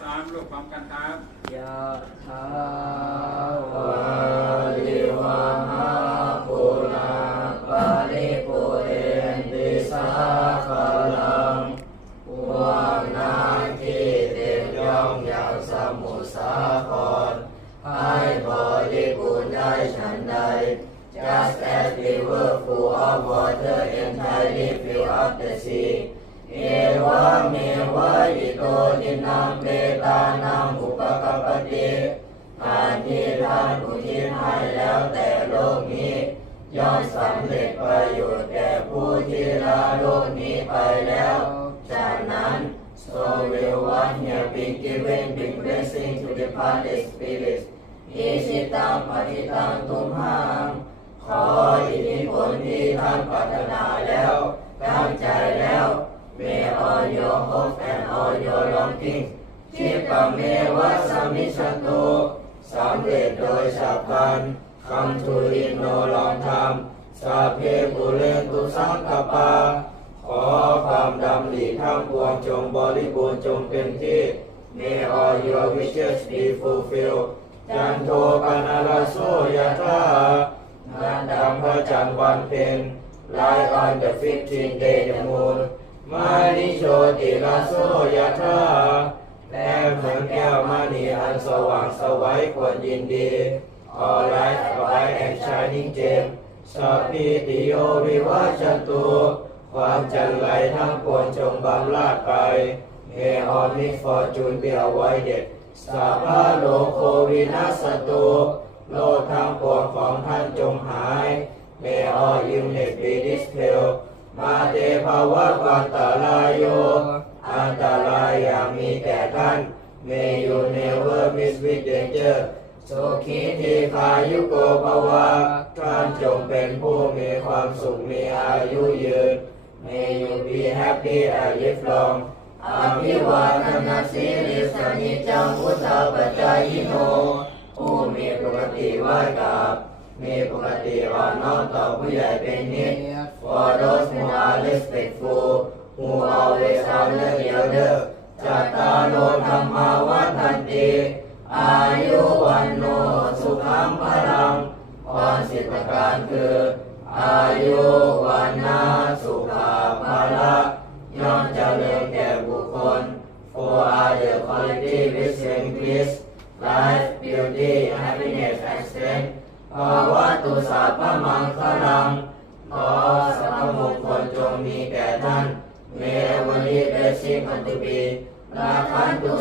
สามลูกพร้อมกันครับยะถาวาลิวาหาปุราปาริปุเรนติสาคาลังวานาคิเต็มย่อมอย่างสมุสาครให้บริบูรณ์ได้ฉันใด Just as river full of water entirely fill up the sea เอวะเม วะอิโตทินังเปตานังอุปกปติการที่ท่านอุทิศให้แล้วแต่โลกนี้ย่อมสำเร็จประโยชน์แก่ผู้ที่ละโลกนี้ไปแล้ว จากนั้น so will one here be given big blessing to the departed spirits อิสิตังปฏิตังตุมหังขออิทธิพลที่ท่านปรารถนาแล้วตั้งใจแล้ว เมวะสมมิชโตสำเร็จโดยฉับพลันคำทูริโนลองทำสาเพบุเรนตุสังกปา ขอความดำริทั้งปวงจงบริบูรณ์จงเป็นที่ May all your wishes be fulfilled จันโทปนาลโสยะธางานดำพระจันทร์วันเพ็ญ Light on the fifteen day the moon มานิโชติลาโสยะธา ว่างสวัยควรยินดี All light bright and shining gem สัพพิติโยวิวัชตุ ความจันไรทั้งปวงจงบำราดไป May all misfortune be avoided สัพพะโลโควินัสตุ โลกทั้งปวงของท่านจงหาย May all illness be dispelled มาเตภาวะวันตรายโย อันตรายอย่างมีแก่ท่าน May you never miss with danger สุขีทีพายุโกภวะท่านจงเป็นผู้มีความสุขมีอายุยืน May you be happy and live long อาภิวาทนาสิริสนิจังพุทธาปัจจายโน ผู้มีปกติไหว้กราบมีปกติอ่อนน้อมต่อผู้ใหญ่เป็นนิด For those who are respectful อายุวันโนสุขังพลังพรสิบประการคือ อายุวันนาสุขาภาละย่อมเจริญแก่บุคคล For are the quality which increase life, beauty, happiness, and strength ภาวะตุสัพพมังคลังขอสัพมงคลจงมีแก่ท่านเมวันนี้เบสิมันตุปีราคันตุ